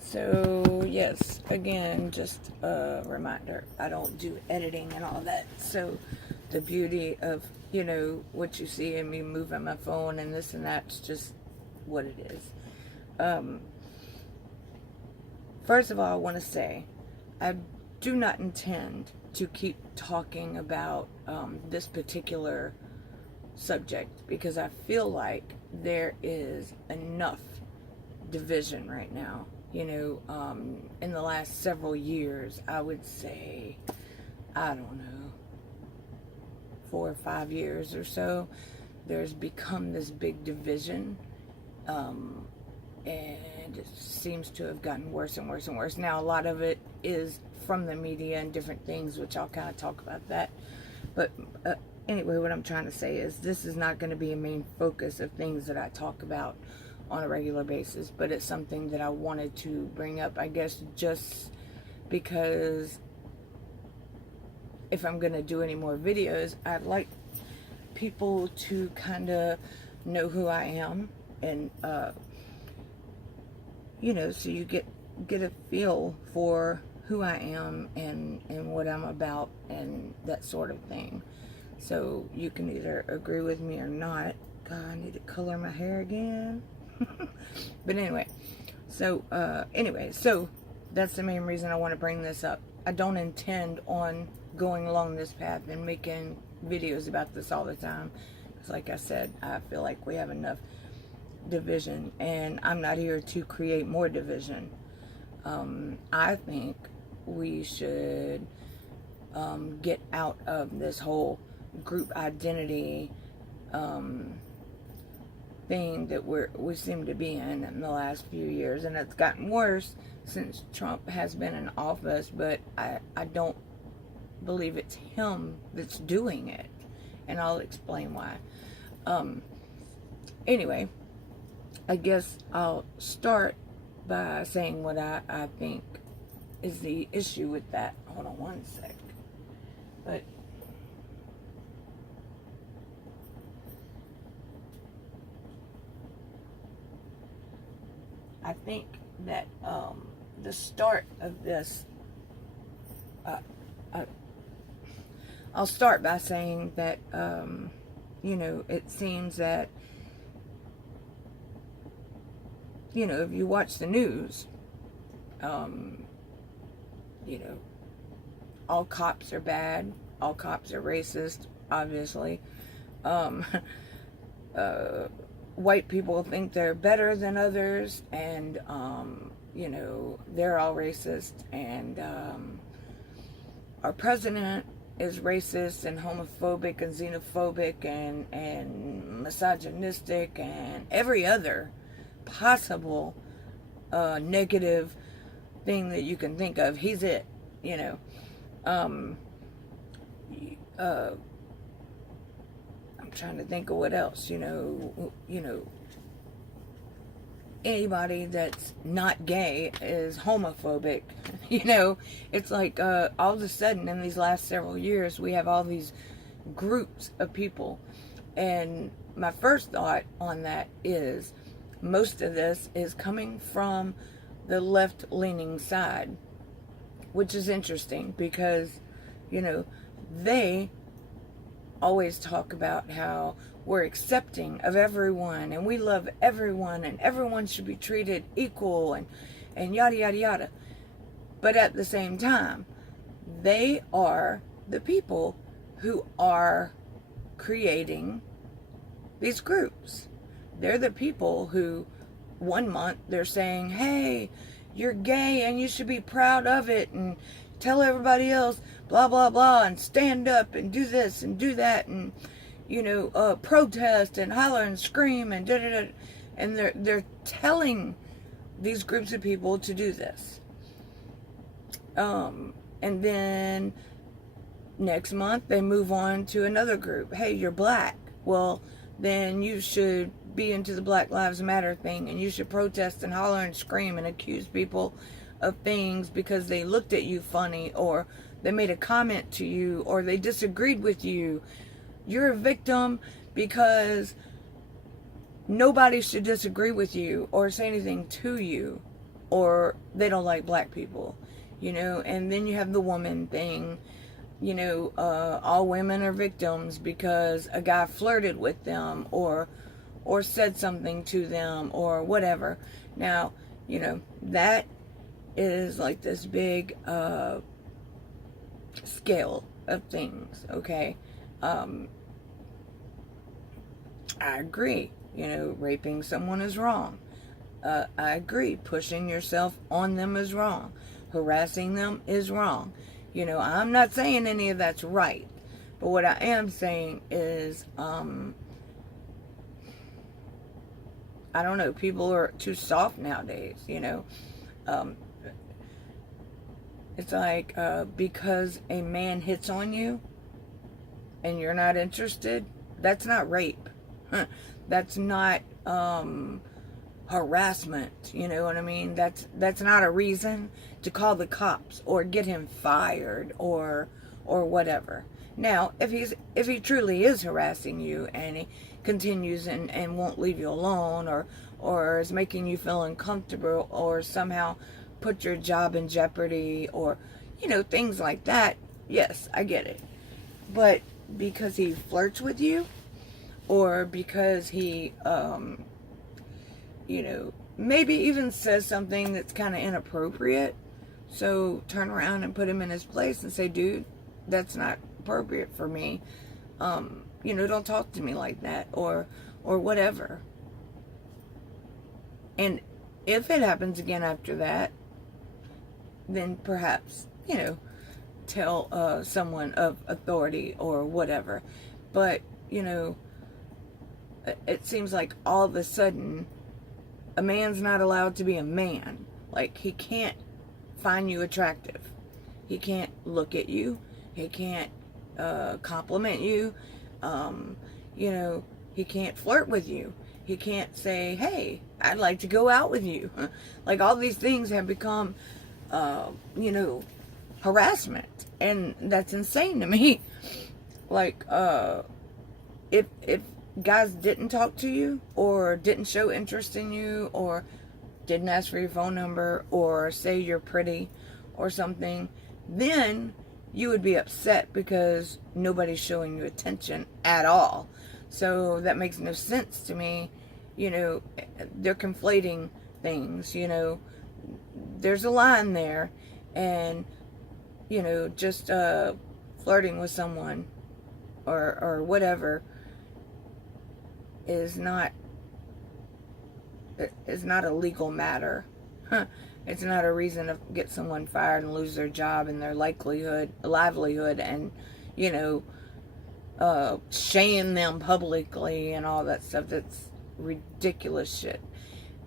So, yes, again, just a reminder, I don't do editing and all that. So, the beauty of, what you see in me moving my phone and this and that's just what it is. First of all, I want to say, I do not intend to keep talking about this particular subject because I feel like there is enough division right now. In the last several years, I would say, I don't know, 4 or 5 years or so, there's become this big division, and it seems to have gotten worse and worse and worse. Now, a lot of it is from the media and different things, which I'll kind of talk about that. But anyway, what I'm trying to say is this is not going to be a main focus of things that I talk about on a regular basis, but it's something that I wanted to bring up, I guess, just because if I'm going to do any more videos, I'd like people to kind of know who I am, and so you get a feel for who I am and what I'm about and that sort of thing. So you can either agree with me or not. God, I need to color my hair again. But anyway, so that's the main reason I want to bring this up. I don't intend on going along this path and making videos about this all the time, because like I said, I feel like we have enough division, and I'm not here to create more division. I think we should get out of this whole group identity thing that we seem to be in the last few years, and it's gotten worse since Trump has been in office, but I don't believe it's him that's doing it, and I'll explain why. Anyway, I guess I'll start by saying what I think is the issue with that. Hold on one sec. But I think that the start of this, I'll start by saying that, it seems that, if you watch the news, all cops are bad, all cops are racist, obviously. White people think they're better than others, and they're all racist, and our president is racist and homophobic and xenophobic and misogynistic and every other possible negative thing that you can think of. He's it. I'm trying to think of what else. Anybody that's not gay is homophobic. It's like all of a sudden in these last several years we have all these groups of people, and my first thought on that is most of this is coming from the left-leaning side, which is interesting because they always talk about how we're accepting of everyone and we love everyone and everyone should be treated equal and yada yada yada. But at the same time, they are the people who are creating these groups. They're the people who 1 month they're saying, hey, you're gay and you should be proud of it, and tell everybody else blah blah blah, and stand up and do this and do that, and protest and holler and scream and da da da, and they're telling these groups of people to do this. And then next month they move on to another group. Hey, you're black. Well, then you should be into the Black Lives Matter thing, and you should protest and holler and scream and accuse people of things because they looked at you funny, or they made a comment to you, or they disagreed with you. You're a victim because nobody should disagree with you or say anything to you. or they don't like black people, and then you have the woman thing, all women are victims because a guy flirted with them or said something to them or whatever. Now, that is like this big scale of things, okay? I agree, raping someone is wrong. I agree, pushing yourself on them is wrong. Harassing them is wrong. I'm not saying any of that's right. But what I am saying is, I don't know, people are too soft nowadays, It's like, because a man hits on you and you're not interested, that's not rape. That's not harassment, you know what I mean? That's not a reason to call the cops or get him fired or whatever. Now, if he truly is harassing you and he continues and won't leave you alone or is making you feel uncomfortable or somehow put your job in jeopardy or, things like that, yes, I get it. But because he flirts with you or because he, maybe even says something that's kind of inappropriate, so turn around and put him in his place and say, dude, that's not appropriate for me. Don't talk to me like that or whatever. And if it happens again after that, then perhaps, tell someone of authority or whatever. But, it seems like all of a sudden a man's not allowed to be a man. Like, he can't find you attractive. He can't look at you. He can't compliment you. He can't flirt with you. He can't say, hey, I'd like to go out with you. Like, all these things have become, harassment. And that's insane to me. Like, if guys didn't talk to you or didn't show interest in you or didn't ask for your phone number or say you're pretty or something, then you would be upset because nobody's showing you attention at all. So that makes no sense to me. They're conflating things, there's a line there, and just flirting with someone or whatever is not a legal matter. It's not a reason to get someone fired and lose their job and their livelihood and, shame them publicly and all that stuff. That's ridiculous shit.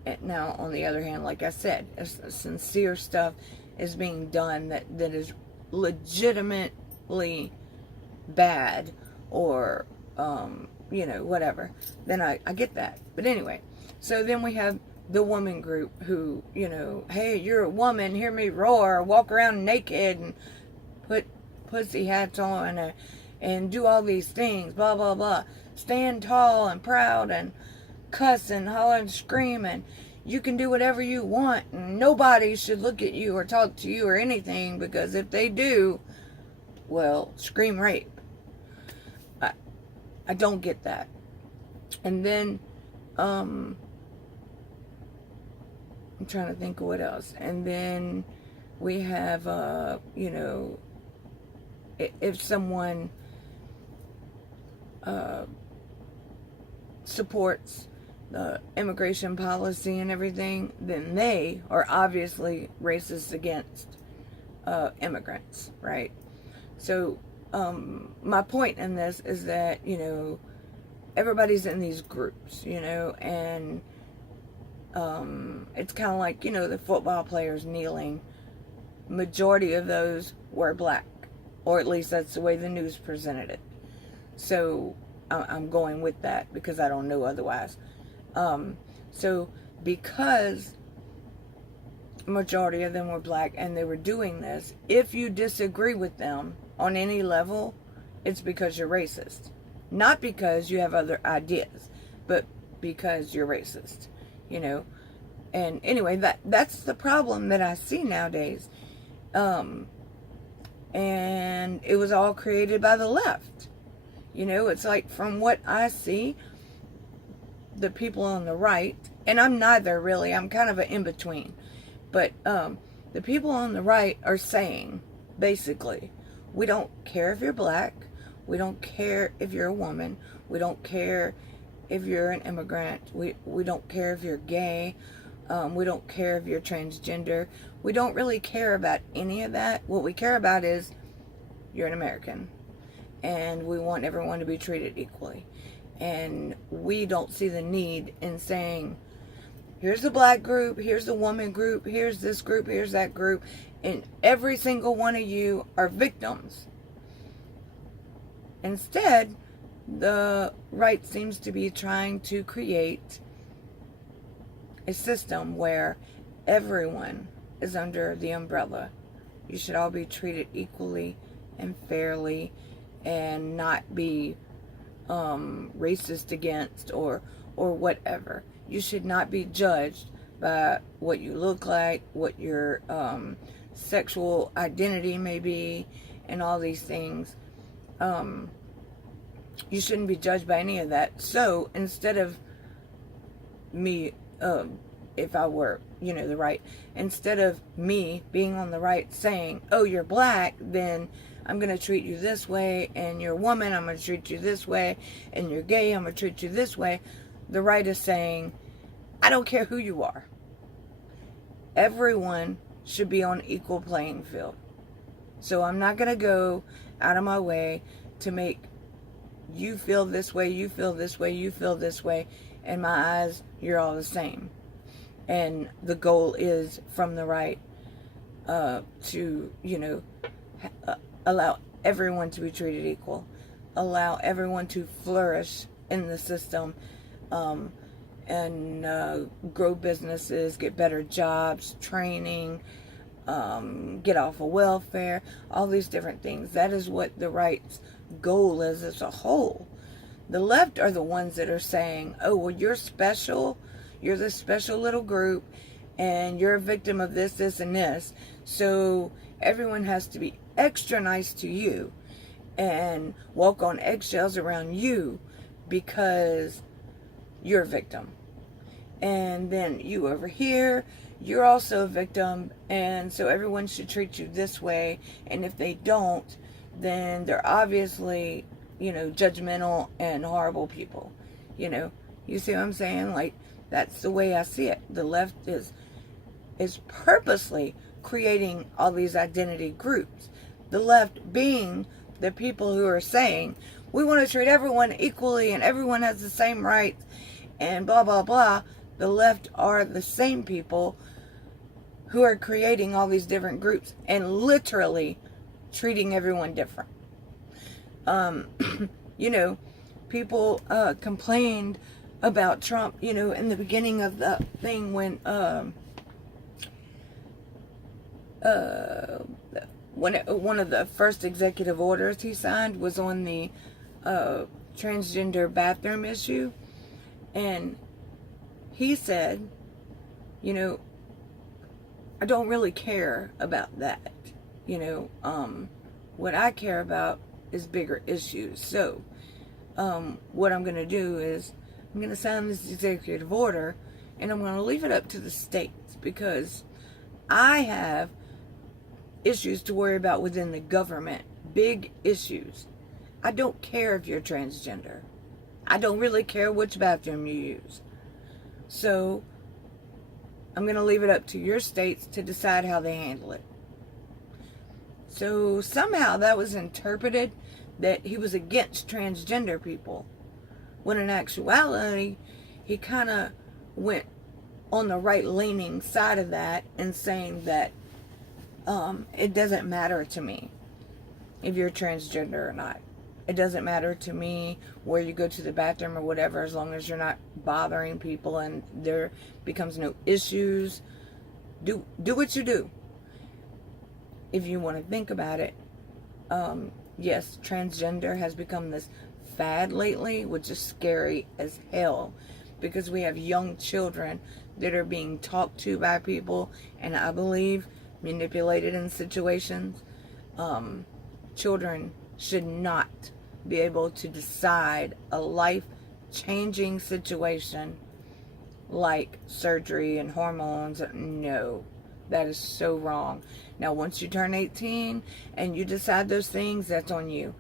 And now, on the other hand, like I said, if sincere stuff is being done that is legitimately bad or, whatever, then I get that. But anyway, so then we have the woman group who, hey, you're a woman, hear me roar, walk around naked and put pussy hats on and do all these things, blah, blah, blah. Stand tall and proud and cuss and holler and scream and you can do whatever you want and nobody should look at you or talk to you or anything because if they do, well, scream rape. I don't get that. And then, I'm trying to think of what else. And then we have, if someone supports the immigration policy and everything, then they are obviously racist against immigrants, right? So, my point in this is that, everybody's in these groups, and it's kind of like, the football players kneeling. Majority of those were black, or at least that's the way the news presented it. So I'm going with that because I don't know otherwise. So because majority of them were black and they were doing this, if you disagree with them on any level, it's because you're racist. Not because you have other ideas, but because you're racist. And anyway, that's the problem that I see nowadays. And it was all created by the left. You know, it's like, from what I see, the people on the right, and I'm neither really, I'm kind of an in-between, but the people on the right are saying, basically, we don't care if you're black, we don't care if you're a woman, we don't care if you're an immigrant, we don't care if you're gay, we don't care if you're transgender, we don't really care about any of that. What we care about is you're an American, and we want everyone to be treated equally. And we don't see the need in saying, here's the black group, here's the woman group, here's this group, here's that group, and every single one of you are victims. Instead, the right seems to be trying to create a system where everyone is under the umbrella. You should all be treated equally and fairly, and not be racist against or whatever. You should not be judged by what you look like, what your sexual identity may be, and all these things. You shouldn't be judged by any of that. So instead of me, if I were, you know, the right, instead of me being on the right saying, oh, you're black, then I'm going to treat you this way, and you're a woman, I'm going to treat you this way, and you're gay, I'm going to treat you this way. The right is saying, I don't care who you are. Everyone should be on equal playing field. So I'm not going to go out of my way to make you feel this way, you feel this way, you feel this way. In my eyes, you're all the same. And the goal is, from the right, to, you know, allow everyone to be treated equal, allow everyone to flourish in the system, and grow businesses, get better jobs, training, get off of welfare, all these different things. That is what the right's goal is as a whole. The left are the ones that are saying, oh, well, you're special, you're this special little group, and you're a victim of this, this, and this, so everyone has to be extra nice to you and walk on eggshells around you because you're a victim. And then you over here, you're also a victim, and so everyone should treat you this way, and if they don't, then they're obviously, you know, judgmental and horrible people. You know, you see what I'm saying? Like, that's the way I see it. The left is purposely creating all these identity groups. The left being the people who are saying, we want to treat everyone equally and everyone has the same rights and blah, blah, blah. The left are the same people who are creating all these different groups and literally treating everyone different. You know, people complained about Trump, you know, in the beginning of the thing when one of the first executive orders he signed was on the transgender bathroom issue. And he said, you know, I don't really care about that. You know, what I care about is bigger issues. So, what I'm going to do is I'm going to sign this executive order and I'm going to leave it up to the states because I have issues to worry about within the government. Big issues. I don't care if you're transgender. I don't really care which bathroom you use. So, I'm going to leave it up to your states to decide how they handle it. So somehow that was interpreted that he was against transgender people, when in actuality he kind of went on the right-leaning side of that and saying that it doesn't matter to me if you're transgender or not. It doesn't matter to me where you go to the bathroom or whatever, as long as you're not bothering people and there becomes no issues. Do what you do. If you want to think about it, yes, transgender has become this fad lately, which is scary as hell, because we have young children that are being talked to by people, and I believe manipulated in situations. Children should not be able to decide a life-changing situation like surgery and hormones. No, that is so wrong. Now, once you turn 18 and you decide those things, that's on you.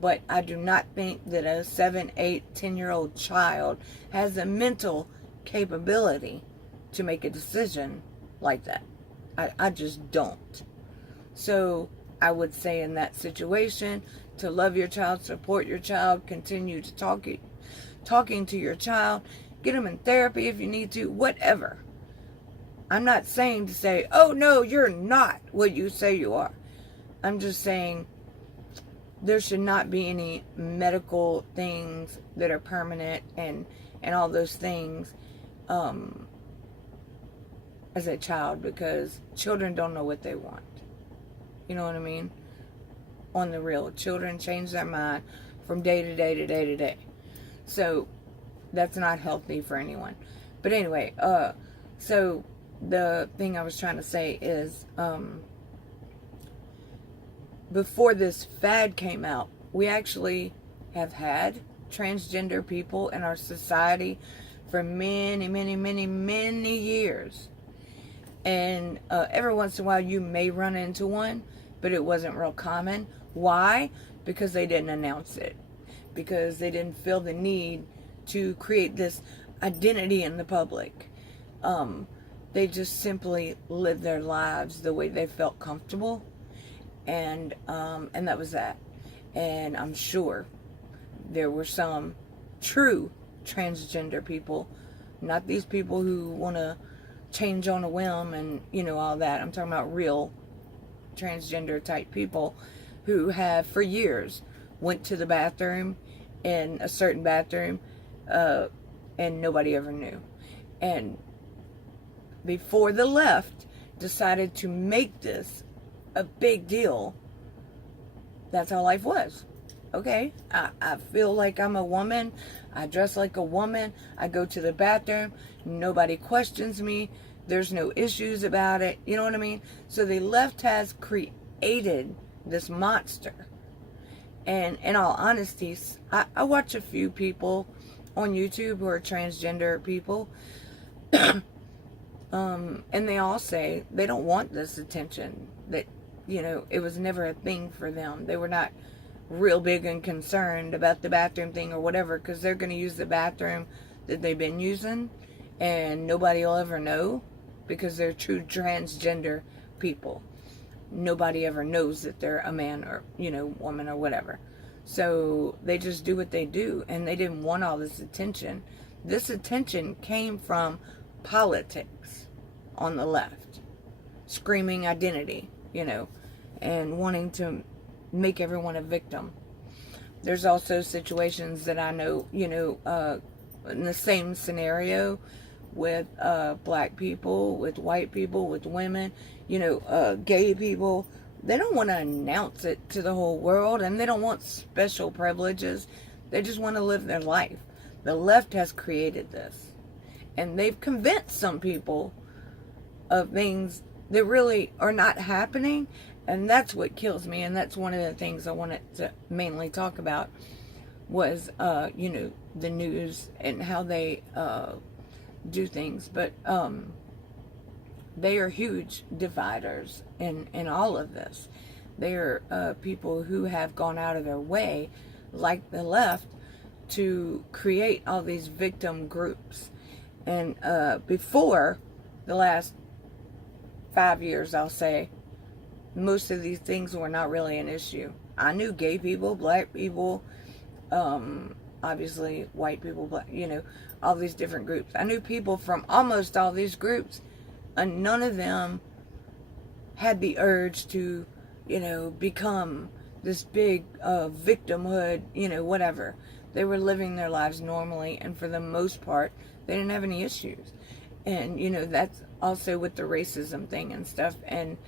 But I do not think that a 7, 8, 10-year-old child has the mental capability to make a decision like that. I just don't. So I would say in that situation, to love your child, support your child, continue to talking to your child, get them in therapy if you need to, whatever. I'm not saying to say, oh no, you're not what you say you are. I'm just saying there should not be any medical things that are permanent and all those things as a child, because children don't know what they want. You know what I mean? On the real, children change their mind from day to day to day to day. So that's not healthy for anyone. But anyway, so the thing I was trying to say is, before this fad came out, we actually have had transgender people in our society for many, many, many, many years. And every once in a while you may run into one, but it wasn't real common. Why? Because they didn't announce it. Because they didn't feel the need to create this identity in the public. They just simply lived their lives the way they felt comfortable. And that was that. And I'm sure there were some true transgender people, not these people who want to change on a whim and, you know, all that. I'm talking about real transgender type people who have for years went to the bathroom in a certain bathroom and nobody ever knew. And before the left decided to make this a big deal, that's how life was. Okay, I feel like I'm a woman, I dress like a woman, I go to the bathroom, nobody questions me, there's no issues about it, you know what I mean? So the left has created this monster. And in all honesty, I watch a few people on YouTube who are transgender people, and they all say they don't want this attention, that, you know, it was never a thing for them. They were not real big and concerned about the bathroom thing or whatever, because they're going to use the bathroom that they've been using and nobody will ever know, because they're true transgender people. Nobody ever knows that they're a man or, you know, woman or whatever. So they just do what they do, and they didn't want all this attention. This attention came from politics on the left, screaming identity, you know, and wanting to make everyone a victim. There's also situations that I know, you know, in the same scenario with black people, with white people, with women, you know, gay people. They don't want to announce it to the whole world, and they don't want special privileges. They just want to live their life. The left has created this, and they've convinced some people of things that really are not happening. And that's what kills me, and that's one of the things I wanted to mainly talk about was, you know, the news and how they do things. But they are huge dividers in all of this. They are people who have gone out of their way, like the left, to create all these victim groups. And before the last 5 years, I'll say, most of these things were not really an issue. I knew gay people, black people, obviously white people, black, you know, all these different groups. I knew people from almost all these groups, and none of them had the urge to, you know, become this big victimhood, you know, whatever. They were living their lives normally, and for the most part, they didn't have any issues. And, you know, that's also with the racism thing and stuff. And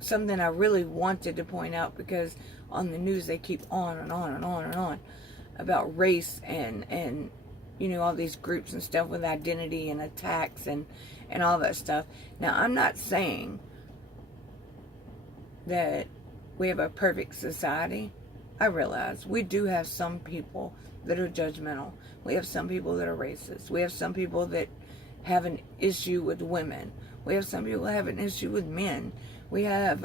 something I really wanted to point out, because on the news they keep on and on and on and on about race and all these groups and stuff with identity and attacks and all that stuff. Now, I'm not saying that we have a perfect society. I realize we do have some people that are judgmental. We have some people that are racist. We have some people that have an issue with women. We have some people that have an issue with men. We have,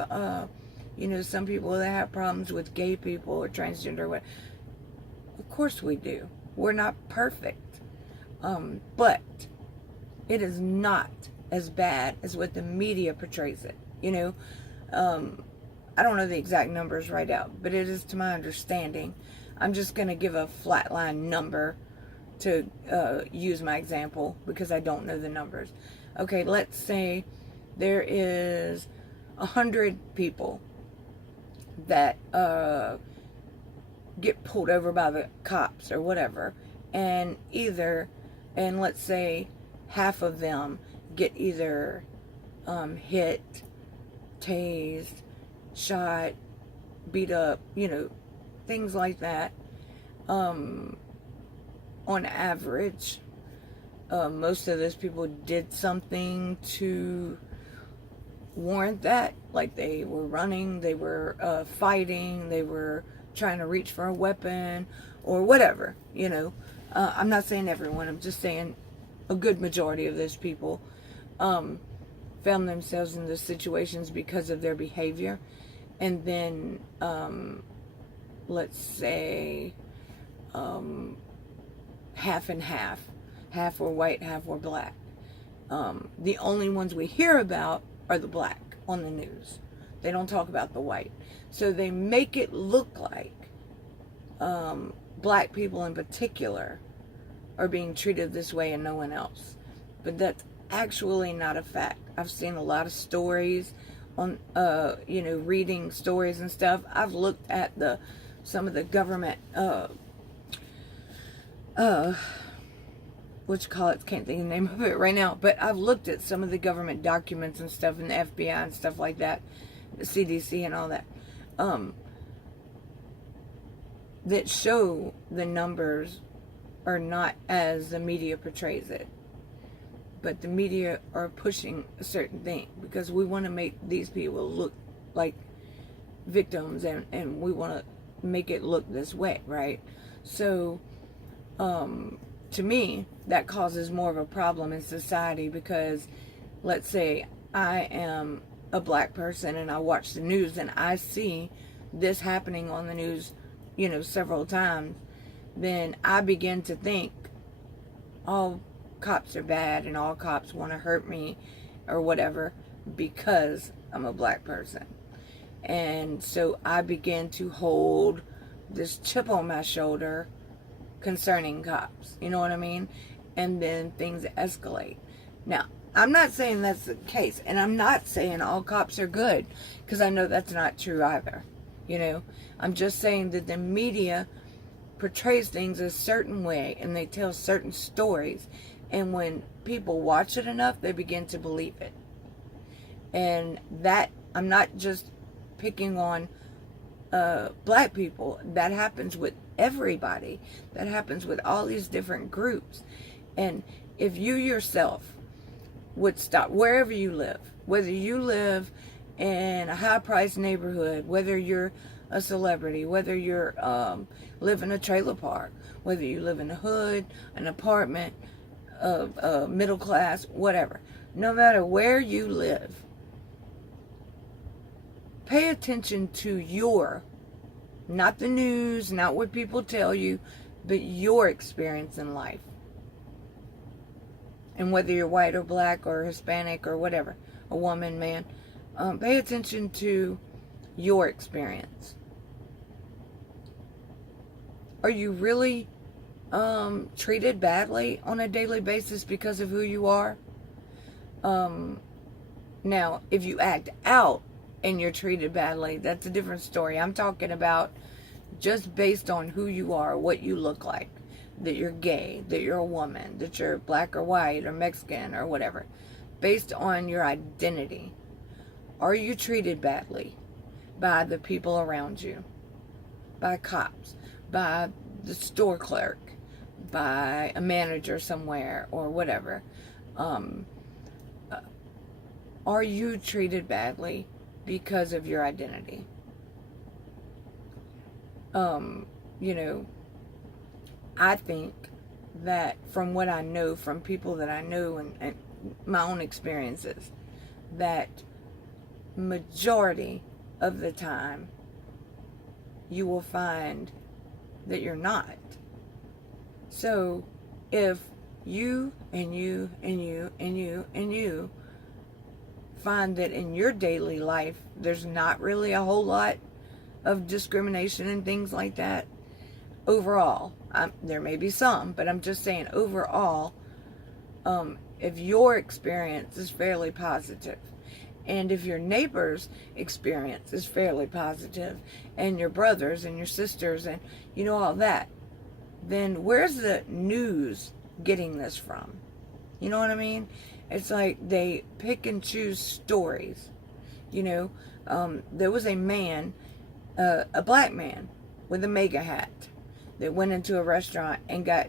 some people that have problems with gay people or transgender. Of course we do. We're not perfect. But it is not as bad as what the media portrays it. I don't know the exact numbers right out, but it is to my understanding. I'm just going to give a flatline number to use my example because I don't know the numbers. Okay, let's say there is 100 people that get pulled over by the cops or whatever, and let's say half of them get either hit, tased, shot, beat up, things like that. On average, most of those people did something to warrant that. Like they were running, they were fighting, they were trying to reach for a weapon or whatever, I'm not saying everyone, I'm just saying a good majority of those people found themselves in those situations because of their behavior. And then, let's say, half and half. Half were white, half were black. The only ones we hear about are the black on the news. They don't talk about the white. So they make it look like black people in particular are being treated this way and no one else. But that's actually not a fact. I've seen a lot of stories on, reading stories and stuff. I've looked at some of the government, can't think of the name of it right now, but I've looked at some of the government documents and stuff, and the FBI and stuff like that, the CDC and all that, that show the numbers are not as the media portrays it. But the media are pushing a certain thing because we want to make these people look like victims, and we want to make it look this way, right? So, to me, that causes more of a problem in society because, let's say I am a black person and I watch the news and I see this happening on the news, several times, then I begin to think all cops are bad and all cops want to hurt me or whatever because I'm a black person. And so I begin to hold this chip on my shoulder concerning cops. You know what I mean? And then things escalate. Now, I'm not saying that's the case, and I'm not saying all cops are good, because I know that's not true either. I'm just saying that the media portrays things a certain way, and they tell certain stories, and when people watch it enough, they begin to believe it. And that, I'm not just picking on black people. That happens with everybody. That happens with all these different groups. And if you yourself would stop wherever you live, whether you live in a high-priced neighborhood, whether you're a celebrity, whether you're live in a trailer park, whether you live in a hood, an apartment, middle class, whatever, no matter where you live, pay attention to not the news, not what people tell you, but your experience in life. And whether you're white or black or Hispanic or whatever, a woman, man, pay attention to your experience. Are you really treated badly on a daily basis because of who you are? Now, if you act out and you're treated badly, that's a different story. I'm talking about just based on who you are, what you look like, that you're gay, that you're a woman, that you're black or white or Mexican or whatever. Based on your identity, are you treated badly by the people around you? By cops, by the store clerk, by a manager somewhere or whatever, are you treated badly because of your identity? You know, I think that from what I know, from people that I know and my own experiences, that majority of the time you will find that you're not. So if you and you and you and you and you find that in your daily life there's not really a whole lot of discrimination and things like that, overall, there may be some, but I'm just saying overall, if your experience is fairly positive, and if your neighbor's experience is fairly positive, and your brothers and your sisters and you know all that, then where's the news getting this from? You know what I mean? It's like they pick and choose stories. You know, there was a man, a black man with a MAGA hat that went into a restaurant and got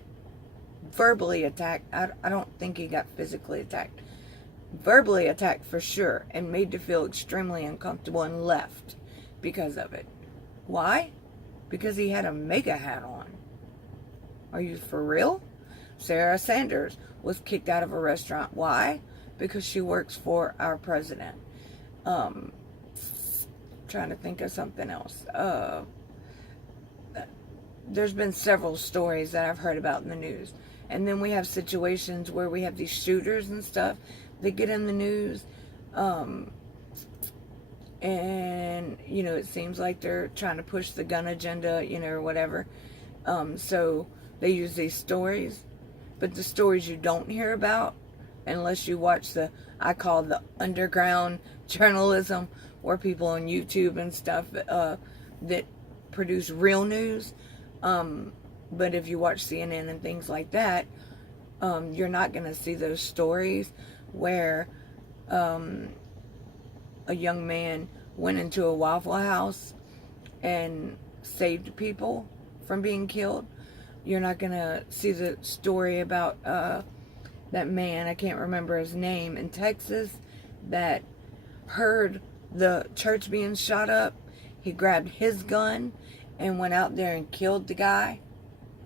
verbally attacked. I don't think he got physically attacked. Verbally attacked for sure, and made to feel extremely uncomfortable and left because of it. Why? Because he had a MAGA hat on. Are you for real? Sarah Sanders was kicked out of a restaurant. Why? Because she works for our president. Trying to think of something else. There's been several stories that I've heard about in the news. And then we have situations where we have these shooters and stuff that get in the news. And, you know, it seems like they're trying to push the gun agenda, you know, or whatever. So they use these stories. But the stories you don't hear about, unless you watch I call the underground journalism, where people on YouTube and stuff that produce real news. But if you watch CNN and things like that, you're not going to see those stories where a young man went into a Waffle House and saved people from being killed. You're not going to see the story about that man, I can't remember his name, in Texas, that heard the church being shot up. He grabbed his gun and went out there and killed the guy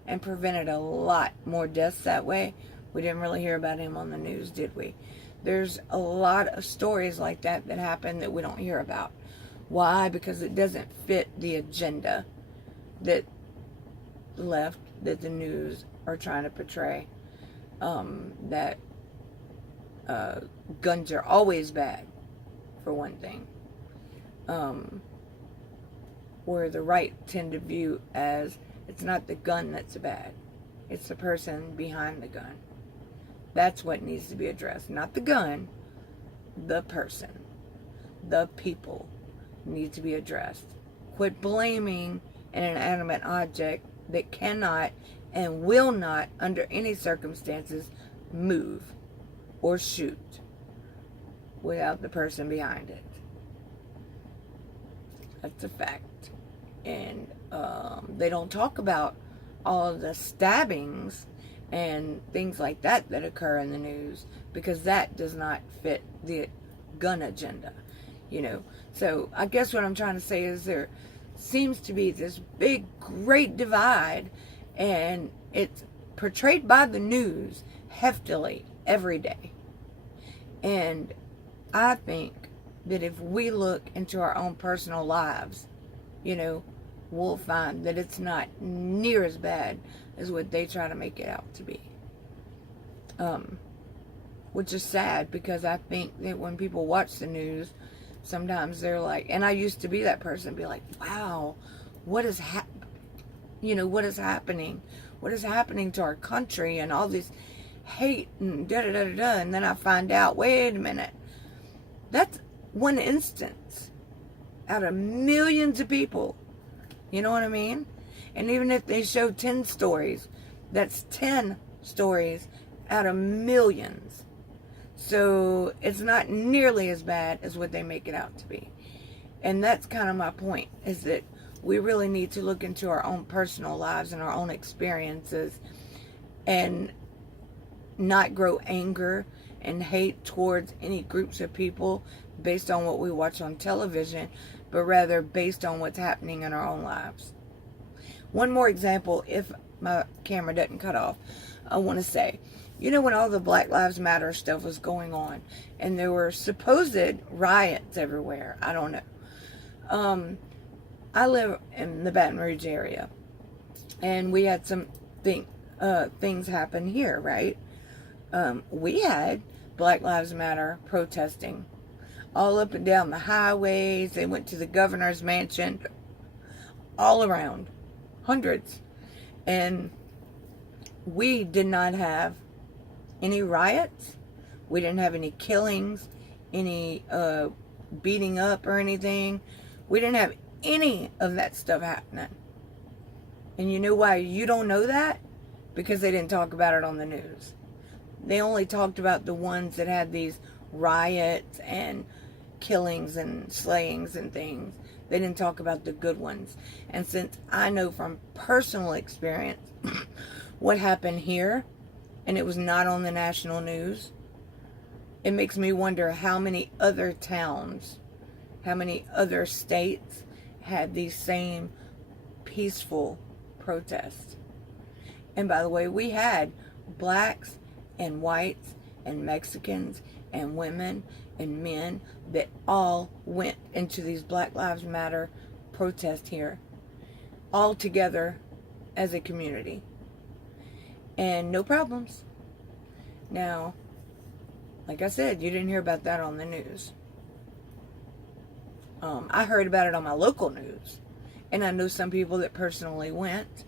and prevented a lot more deaths that way. We didn't really hear about him on the news, did we? There's a lot of stories like that that happen that we don't hear about. Why? Because it doesn't fit the agenda that the news are trying to portray. That guns are always bad, for one thing. Where the right tend to view as it's not the gun that's bad, it's the person behind the gun. That's what needs to be addressed. Not the gun, the person. The people need to be addressed. Quit blaming an inanimate object that cannot and will not, under any circumstances, move or shoot without the person behind it. That's a fact. And they don't talk about all of the stabbings and things like that that occur in the news, because that does not fit the gun agenda, you know. So I guess what I'm trying to say is there seems to be this big, great divide, and it's portrayed by the news heftily every day. And I think that if we look into our own personal lives, you know, we'll find that it's not near as bad as what they try to make it out to be. Which is sad, because I think that when people watch the news, sometimes they're like, and I used to be that person, be like, wow, what is what is happening? What is happening to our country, and all this hate and da-da-da-da-da, and then I find out, wait a minute, that's one instance out of millions of people. You know what I mean? And even if they show 10 stories, that's 10 stories out of millions. So it's not nearly as bad as what they make it out to be. And that's kind of my point, is that we really need to look into our own personal lives and our own experiences and not grow anger and hate towards any groups of people based on what we watch on television, but rather based on what's happening in our own lives. One more example, if my camera doesn't cut off, I want to say, you know, when all the Black Lives Matter stuff was going on and there were supposed riots everywhere, I don't know. I live in the Baton Rouge area, and we had some things happen here, right? We had Black Lives Matter protesting all up and down the highways. They went to the governor's mansion, all around, hundreds. And we did not have any riots. We didn't have any killings, any beating up or anything. We didn't have any of that stuff happening. And you know why you don't know that? Because they didn't talk about it on the news. They only talked about the ones that had these riots and killings and slayings and things. They didn't talk about the good ones. And since I know from personal experience what happened here, and it was not on the national news, it makes me wonder how many other towns, how many other states had these same peaceful protests. And by the way, we had blacks and whites and Mexicans and women and men that all went into these Black Lives Matter protests here, all together as a community. And no problems. Now, like I said, you didn't hear about that on the news. I heard about it on my local news. And I know some people that personally went.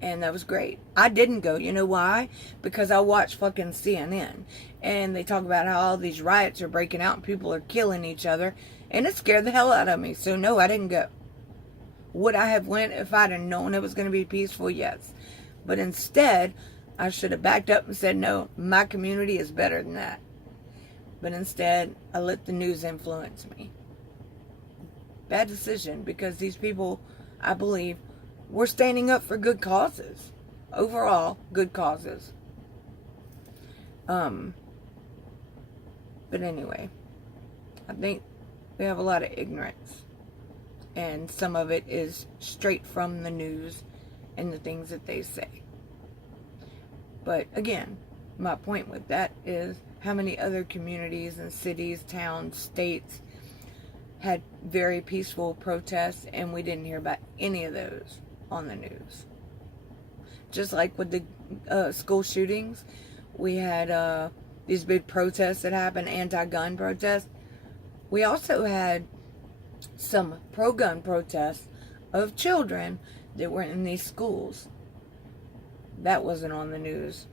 And that was great. I didn't go. You know why? Because I watch fucking CNN. And they talk about how all these riots are breaking out and people are killing each other. And it scared the hell out of me. So no, I didn't go. Would I have went if I'd have known it was going to be peaceful? Yes. But instead, I should have backed up and said, no, my community is better than that. But instead, I let the news influence me. Bad decision, because these people, I believe, were standing up for good causes. Overall, good causes. But anyway, I think we have a lot of ignorance. And some of it is straight from the news and the things that they say. But again, my point with that is how many other communities and cities, towns, states had very peaceful protests, and we didn't hear about any of those on the news. Just like with the school shootings, we had these big protests that happened, anti-gun protests. We also had some pro-gun protests of children that were in these schools. That wasn't on the news.